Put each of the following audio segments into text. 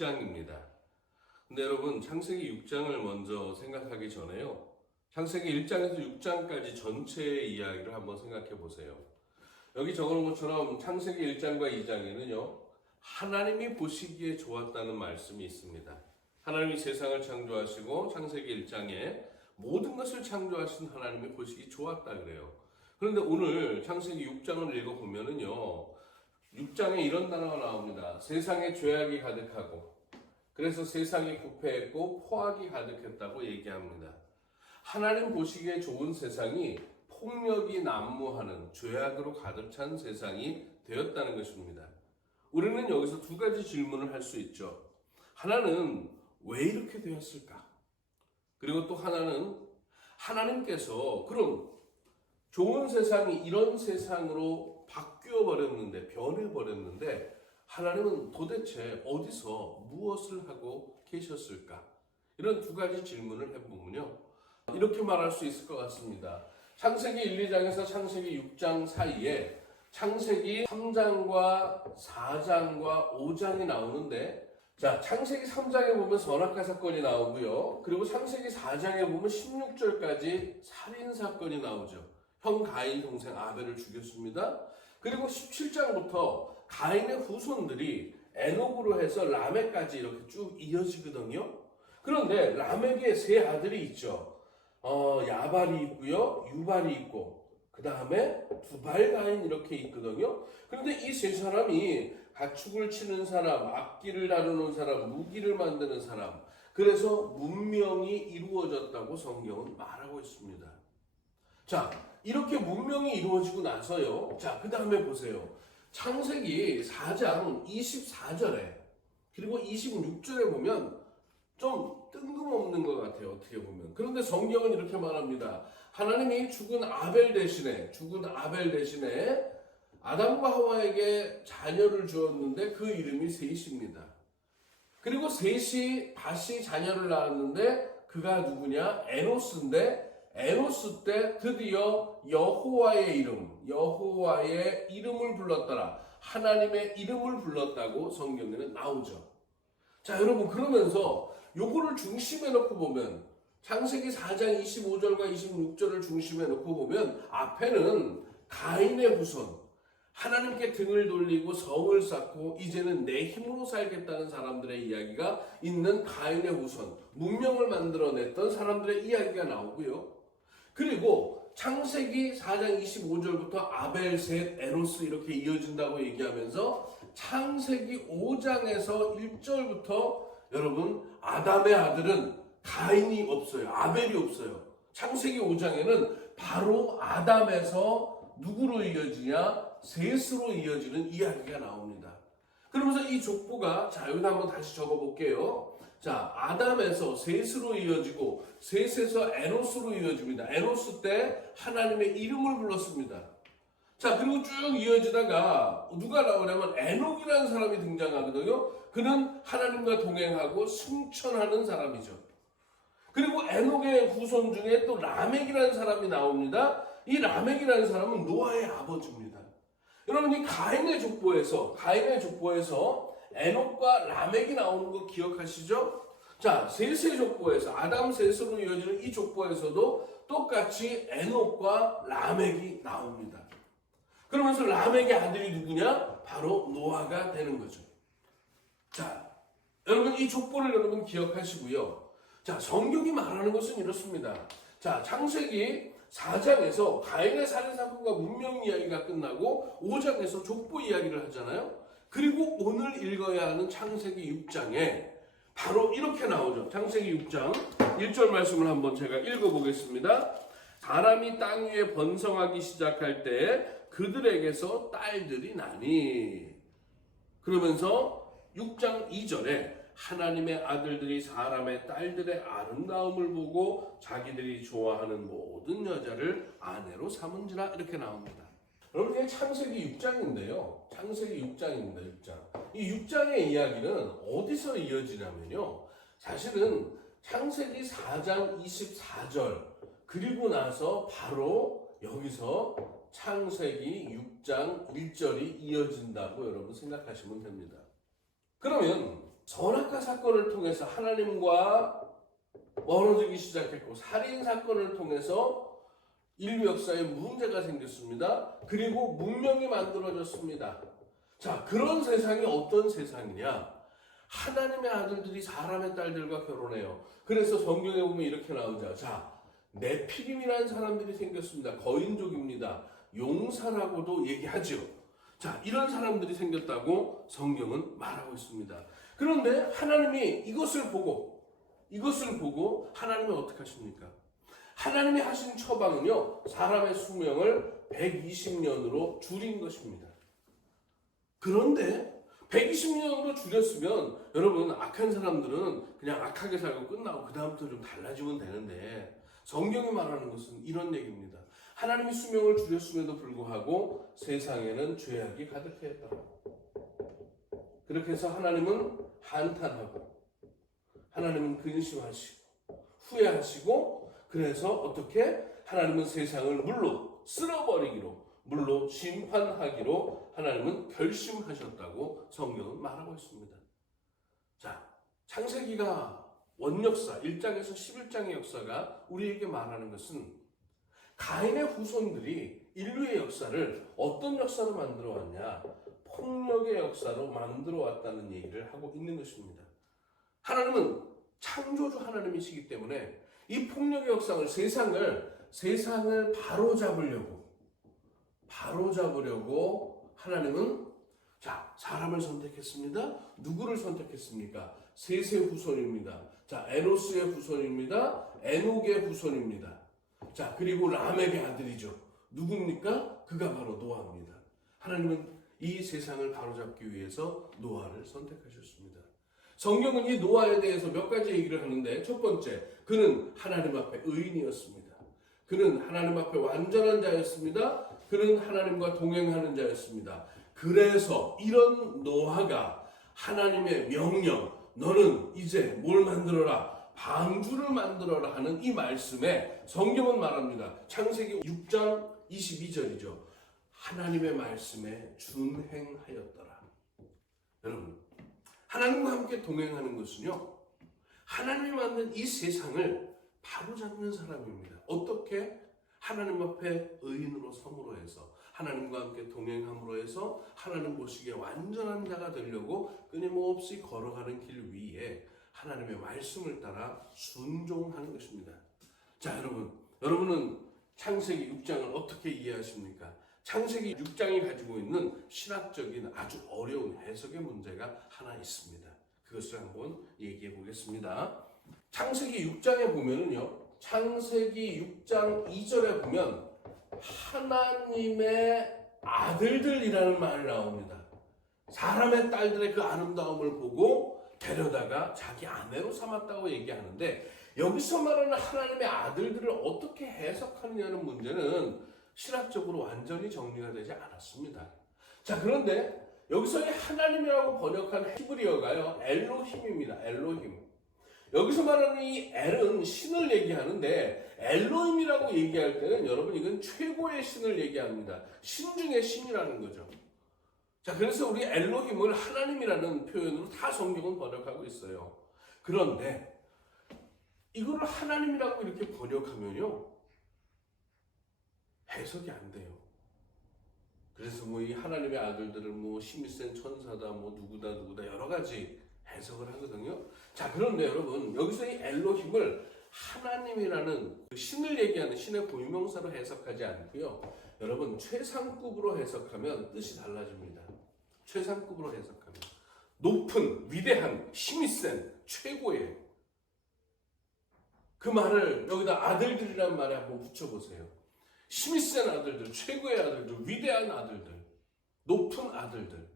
6장입니다. 근데 여러분, 창세기 6장을 먼저 생각하기 전에요, 창세기 1장에서 6장까지 전체의 이야기를 한번 생각해 보세요. 여기 적어놓은 것처럼 창세기 1장과 2장에는요, 하나님이 보시기에 좋았다는 말씀이 있습니다. 하나님이 세상을 창조하시고 창세기 1장에 모든 것을 창조하신 하나님이 보시기 좋았다 그래요. 그런데 오늘 창세기 6장을 읽어보면은요, 6장에 이런 단어가 나옵니다. 세상에 죄악이 가득하고, 그래서 세상이 부패했고 포악이 가득했다고 얘기합니다. 하나님 보시기에 좋은 세상이 폭력이 난무하는 죄악으로 가득 찬 세상이 되었다는 것입니다. 우리는 여기서 두 가지 질문을 할 수 있죠. 하나는 왜 이렇게 되었을까? 그리고 또 하나는 하나님께서 그럼 좋은 세상이 이런 세상으로 바뀌어 버렸는데, 변해 버렸는데 하나님은 도대체 어디서 무엇을 하고 계셨을까? 이런 두 가지 질문을 해보면요, 이렇게 말할 수 있을 것 같습니다. 창세기 1, 2장에서 창세기 6장 사이에 창세기 3장과 4장과 5장이 나오는데, 자, 창세기 3장에 보면 선악과 사건이 나오고요. 그리고 창세기 4장에 보면 16절까지 살인사건이 나오죠. 형 가인 동생 아벨을 죽였습니다. 그리고 17장부터 가인의 후손들이 에녹으로 해서 라멕까지 이렇게 쭉 이어지거든요. 그런데 라멕의 세 아들이 있죠. 야발이 있고요, 유발이 있고, 그 다음에 두발가인 이렇게 있거든요. 그런데 이 세 사람이 가축을 치는 사람, 악기를 다루는 사람, 무기를 만드는 사람, 그래서 문명이 이루어졌다고 성경은 말하고 있습니다. 자, 이렇게 문명이 이루어지고 나서요, 자, 그 다음에 보세요. 창세기 4장 24절에 그리고 26절에 보면 좀 뜬금없는 것 같아요, 어떻게 보면. 그런데 성경은 이렇게 말합니다. 하나님이 죽은 아벨 대신에 아담과 하와에게 자녀를 주었는데 그 이름이 셋입니다. 그리고 셋이 다시 자녀를 낳았는데 그가 누구냐? 에노스인데, 에노스 때 드디어 여호와의 이름을 불렀더라. 하나님의 이름을 불렀다고 성경에는 나오죠. 자, 여러분, 그러면서 요거를 중심에 놓고 보면, 창세기 4장 25절과 26절을 중심에 놓고 보면 앞에는 가인의 후손, 하나님께 등을 돌리고 성을 쌓고 이제는 내 힘으로 살겠다는 사람들의 이야기가 있는 가인의 후손, 문명을 만들어냈던 사람들의 이야기가 나오고요. 그리고 창세기 4장 25절부터 아벨, 셋, 에노스 이렇게 이어진다고 얘기하면서 창세기 5장에서 1절부터 여러분, 아담의 아들은 가인이 없어요. 아벨이 없어요. 창세기 5장에는 바로 아담에서 누구로 이어지냐? 셋으로 이어지는 이야기가 나옵니다. 그러면서 이 족보가, 자, 여기다 한번 다시 적어볼게요. 자, 아담에서 셋으로 이어지고 셋에서 에노스로 이어집니다. 에노스 때 하나님의 이름을 불렀습니다. 자, 그리고 쭉 이어지다가 누가 나오냐면 에녹이라는 사람이 등장하거든요. 그는 하나님과 동행하고 승천하는 사람이죠. 그리고 에녹의 후손 중에 또 라멕이라는 사람이 나옵니다. 이 라멕이라는 사람은 노아의 아버지입니다. 여러분, 이 가인의 족보에서 에녹과 라멕이 나오는 거 기억하시죠? 자, 셋의 족보에서, 아담 셋으로 이어지는 이 족보에서도 똑같이 에녹과 라멕이 나옵니다. 그러면서 라멕의 아들이 누구냐? 바로 노아가 되는 거죠. 자, 여러분, 이 족보를 여러분 기억하시고요. 자, 성경이 말하는 것은 이렇습니다. 자, 창세기 4장에서 가인의 살인사건과 문명 이야기가 끝나고 5장에서 족보 이야기를 하잖아요. 그리고 오늘 읽어야 하는 창세기 6장에 바로 이렇게 나오죠. 창세기 6장 1절 말씀을 한번 제가 읽어보겠습니다. 사람이 땅 위에 번성하기 시작할 때 그들에게서 딸들이 나니. 그러면서 6장 2절에 하나님의 아들들이 사람의 딸들의 아름다움을 보고 자기들이 좋아하는 모든 여자를 아내로 삼은지라, 이렇게 나옵니다. 여러분, 이게 창세기 6장인데요. 창세기 6장입니다. 6장. 이 6장의 이야기는 어디서 이어지냐면요, 사실은 창세기 4장 24절 그리고 나서 바로 여기서 창세기 6장 1절이 이어진다고 여러분 생각하시면 됩니다. 그러면 선악과 사건을 통해서 하나님과 멀어지기 시작했고, 살인 사건을 통해서 인류 역사에 문제가 생겼습니다. 그리고 문명이 만들어졌습니다. 자, 그런 세상이 어떤 세상이냐? 하나님의 아들들이 사람의 딸들과 결혼해요. 그래서 성경에 보면 이렇게 나오죠. 자, 네피림이라는 사람들이 생겼습니다. 거인족입니다. 용사라고도 얘기하죠. 자, 이런 사람들이 생겼다고 성경은 말하고 있습니다. 그런데 하나님이 이것을 보고 하나님은 어떻게 하십니까? 하나님이 하신 처방은요, 사람의 수명을 120년으로 줄인 것입니다. 그런데 120년으로 줄였으면 여러분, 악한 사람들은 그냥 악하게 살고 끝나고 그 다음부터 좀 달라지면 되는데, 성경이 말하는 것은 이런 얘기입니다. 하나님이 수명을 줄였음에도 불구하고 세상에는 죄악이 가득했다. 그렇게 해서 하나님은 한탄하고, 하나님은 근심하시고 후회하시고, 그래서 어떻게 하나님은 세상을 물로 쓸어버리기로, 물로 심판하기로 하나님은 결심하셨다고 성경은 말하고 있습니다. 자, 창세기가 원역사 1장에서 11장의 역사가 우리에게 말하는 것은 가인의 후손들이 인류의 역사를 어떤 역사로 만들어 왔냐? 폭력의 역사로 만들어 왔다는 얘기를 하고 있는 것입니다. 하나님은 창조주 하나님이시기 때문에 이 폭력의 역사를, 세상을 바로잡으려고 하나님은, 자, 사람을 선택했습니다. 누구를 선택했습니까? 셋의 후손입니다. 자, 에노스의 후손입니다. 에녹의 후손입니다. 자, 그리고 람에게 아들이죠. 누굽니까? 그가 바로 노아입니다. 하나님은 이 세상을 바로잡기 위해서 노아를 선택하셨습니다. 성경은 이 노아에 대해서 몇 가지 얘기를 하는데, 첫 번째, 그는 하나님 앞에 의인이었습니다. 그는 하나님 앞에 완전한 자였습니다. 그는 하나님과 동행하는 자였습니다. 그래서 이런 노아가 하나님의 명령, 너는 이제 뭘 만들어라? 방주를 만들어라 하는 이 말씀에 성경은 말합니다. 창세기 6장 22절이죠. 하나님의 말씀에 준행하였더라. 여러분, 하나님과 함께 동행하는 것은요, 하나님이 만든 이 세상을 바로잡는 사람입니다. 어떻게? 하나님 앞에 의인으로 섬으로 해서, 하나님과 함께 동행함으로 해서 하나님 보시기에 완전한 자가 되려고 끊임없이 걸어가는 길 위에 하나님의 말씀을 따라 순종하는 것입니다. 자, 여러분은 창세기 6장을 어떻게 이해하십니까? 창세기 6장이 가지고 있는 신학적인 아주 어려운 해석의 문제가 하나 있습니다. 그것을 한번 얘기해 보겠습니다. 창세기 6장에 보면은요, 창세기 6장 2절에 보면 하나님의 아들들이라는 말이 나옵니다. 사람의 딸들의 그 아름다움을 보고 데려다가 자기 아내로 삼았다고 얘기하는데, 여기서 말하는 하나님의 아들들을 어떻게 해석하느냐는 문제는 신학적으로 완전히 정리가 되지 않았습니다. 자, 그런데 여기서 이 하나님이라고 번역한 히브리어가요, 엘로힘입니다. 엘로힘. 여기서 말하는 이 엘은 신을 얘기하는데, 엘로힘이라고 얘기할 때는 여러분, 이건 최고의 신을 얘기합니다. 신 중에 신이라는 거죠. 자, 그래서 우리 엘로힘을 하나님이라는 표현으로 다 성경은 번역하고 있어요. 그런데 이거를 하나님이라고 이렇게 번역하면요, 해석이 안 돼요. 그래서 이 하나님의 아들들을 힘이 센 천사다, 누구다 여러 가지 해석을 하거든요. 자, 그런데 여러분, 여기서 이 엘로힘을 하나님이라는 그 신을 얘기하는 신의 고유명사로 해석하지 않고요, 여러분, 최상급으로 해석하면 뜻이 달라집니다. 최상급으로 해석하면 높은, 위대한, 힘이 센, 최고의, 그 말을 여기다 아들들이란 말에 한번 붙여보세요. 힘이 센 아들들, 최고의 아들들, 위대한 아들들, 높은 아들들.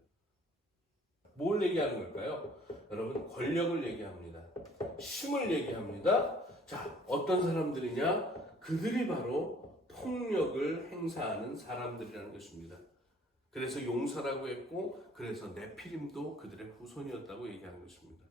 뭘 얘기하는 걸까요? 여러분, 권력을 얘기합니다. 힘을 얘기합니다. 자, 어떤 사람들이냐? 그들이 바로 폭력을 행사하는 사람들이라는 것입니다. 그래서 용사라고 했고, 그래서 네피림도 그들의 후손이었다고 얘기하는 것입니다.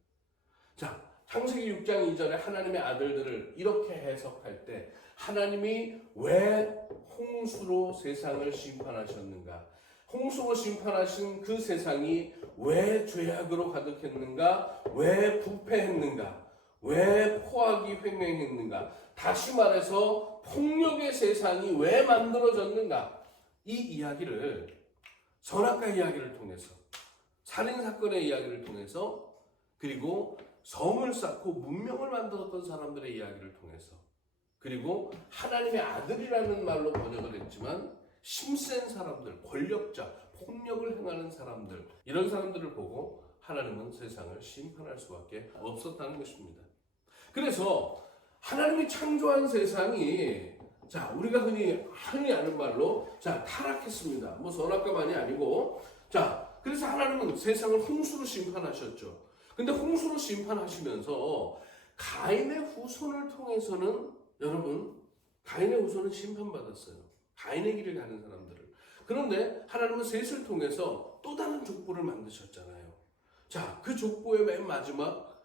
자, 창세기 6장 2절에 하나님의 아들들을 이렇게 해석할 때, 하나님이 왜 홍수로 세상을 심판하셨는가? 홍수로 심판하신 그 세상이 왜 죄악으로 가득했는가? 왜 부패했는가? 왜 포악이 횡행했는가? 다시 말해서 폭력의 세상이 왜 만들어졌는가? 이 이야기를 선악과 이야기를 통해서, 살인사건의 이야기를 통해서, 그리고 성을 쌓고 문명을 만들었던 사람들의 이야기를 통해서, 그리고 하나님의 아들이라는 말로 번역을 했지만 힘센 사람들, 권력자, 폭력을 행하는 사람들, 이런 사람들을 보고 하나님은 세상을 심판할 수밖에 없었다는 것입니다. 그래서 하나님이 창조한 세상이, 자, 우리가 흔히 아는 말로, 자, 타락했습니다. 뭐 선악과만이 아니고, 자, 그래서 하나님은 세상을 홍수로 심판하셨죠. 근데 홍수로 심판하시면서 가인의 후손을 통해서는, 여러분, 가인의 후손은 심판받았어요. 가인의 길을 가는 사람들을. 그런데 하나님은 셋을 통해서 또 다른 족보를 만드셨잖아요. 자, 그 족보의 맨 마지막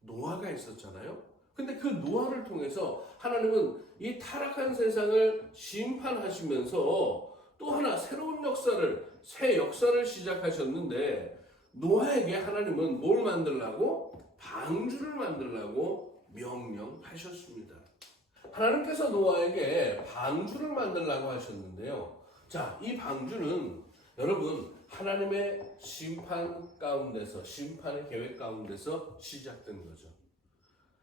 노아가 있었잖아요. 근데 그 노아를 통해서 하나님은 이 타락한 세상을 심판하시면서 또 하나 새로운 역사를, 새 역사를 시작하셨는데, 노아에게 하나님은 뭘 만들라고? 방주를 만들라고 명령하셨습니다. 하나님께서 노아에게 방주를 만들라고 하셨는데요. 자, 이 방주는 여러분 하나님의 심판 가운데서, 심판의 계획 가운데서 시작된 거죠.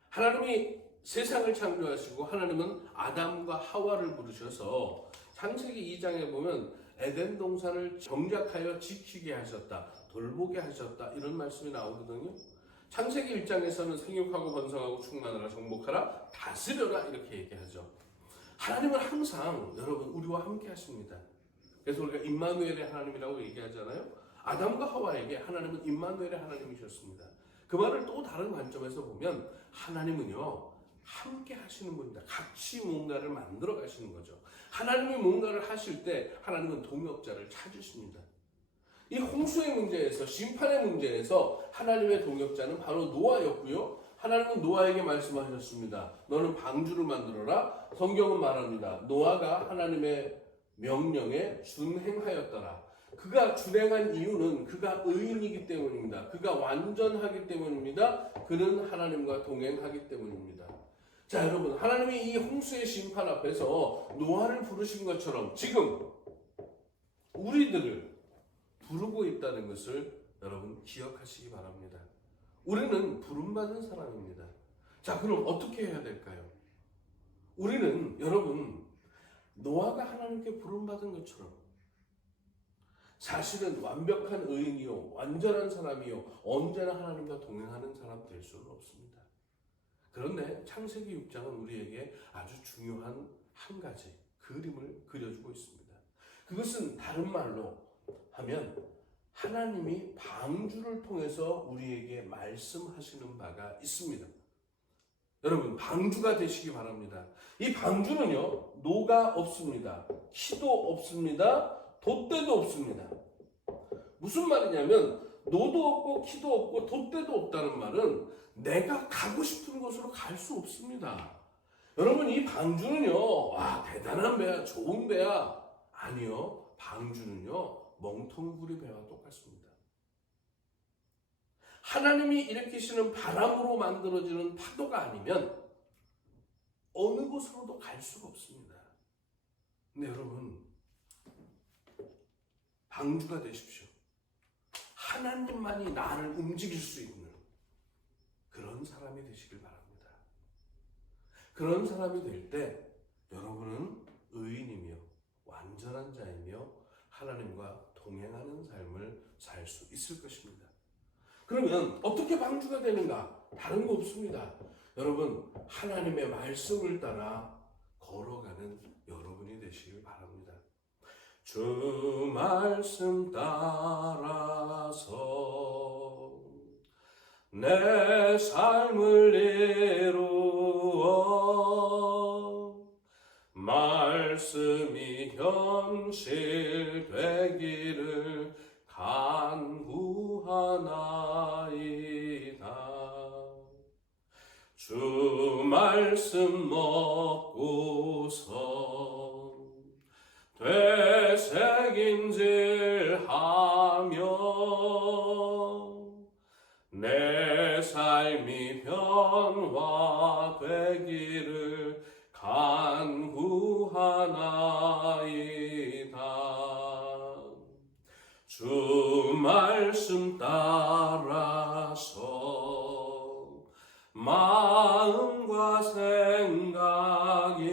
하나님이 세상을 창조하시고 하나님은 아담과 하와를 부르셔서 창세기 2장에 보면 에덴 동산을 정작하여 지키게 하셨다, 돌보게 하셨다, 이런 말씀이 나오거든요. 창세기 1장에서는 생육하고 번성하고 충만하라, 정복하라, 다스려라, 이렇게 얘기하죠. 하나님은 항상 여러분 우리와 함께 하십니다. 그래서 우리가 임마누엘의 하나님이라고 얘기하잖아요. 아담과 하와에게 하나님은 임마누엘의 하나님이셨습니다. 그 말을 또 다른 관점에서 보면 하나님은요 함께 하시는 분이다. 같이 뭔가를 만들어 가시는 거죠. 하나님이 뭔가를 하실 때 하나님은 동역자를 찾으십니다. 이 홍수의 문제에서, 심판의 문제에서 하나님의 동역자는 바로 노아였고요. 하나님은 노아에게 말씀하셨습니다. 너는 방주를 만들어라. 성경은 말합니다. 노아가 하나님의 명령에 준행하였더라. 그가 준행한 이유는 그가 의인이기 때문입니다. 그가 완전하기 때문입니다. 그는 하나님과 동행하기 때문입니다. 자, 여러분, 하나님이 이 홍수의 심판 앞에서 노아를 부르신 것처럼 지금 우리들을 부르고 있다는 것을 여러분 기억하시기 바랍니다. 우리는 부름받은 사람입니다. 자, 그럼 어떻게 해야 될까요? 우리는 여러분 노아가 하나님께 부름받은 것처럼 사실은 완벽한 의인이요, 완전한 사람이요, 언제나 하나님과 동행하는 사람 될 수는 없습니다. 그런데 창세기 6장은 우리에게 아주 중요한 한 가지 그림을 그려주고 있습니다. 그것은 다른 말로 하면 하나님이 방주를 통해서 우리에게 말씀하시는 바가 있습니다. 여러분, 방주가 되시기 바랍니다. 이 방주는요, 노가 없습니다. 키도 없습니다. 돛대도 없습니다. 무슨 말이냐면 노도 없고 키도 없고 돛대도 없다는 말은 내가 가고 싶은 곳으로 갈 수 없습니다. 여러분, 이 방주는요, 와, 대단한 배야, 좋은 배야. 아니요, 방주는요, 멍텅구리 배와 똑같습니다. 하나님이 일으키시는 바람으로 만들어지는 파도가 아니면 어느 곳으로도 갈 수가 없습니다. 근데 여러분, 방주가 되십시오. 하나님만이 나를 움직일 수 있는 그런 사람이 되시길 바랍니다. 그런 사람이 될 때 여러분은 의인이며 완전한 자이며 하나님과 동행하는 삶을 살 수 있을 것입니다. 그러면 어떻게 방주가 되는가? 다른 거 없습니다. 여러분, 하나님의 말씀을 따라 걸어가는 여러분이 되시길 바랍니다. 주 말씀 따라서 내 삶을 이루어 말씀이 현실되기를 간구하나이다. 주 말씀 먹고서 되새긴질 하며 내 삶이 변화되기를 간구하나이다. 주 말씀 따라서 마음과 생각이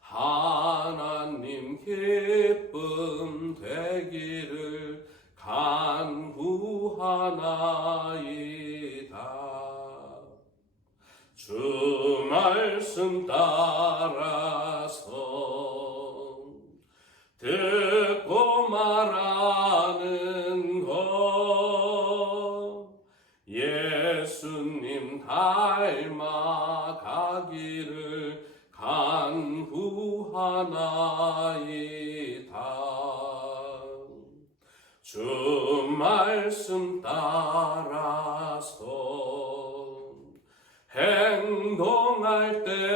하나님 기쁨 되기를 간구하나이다. 주 말씀 따라서 듣고 말하는 것 예수님 닮아가기를 간구하나이다. 주 말씀 따라서 행동할 때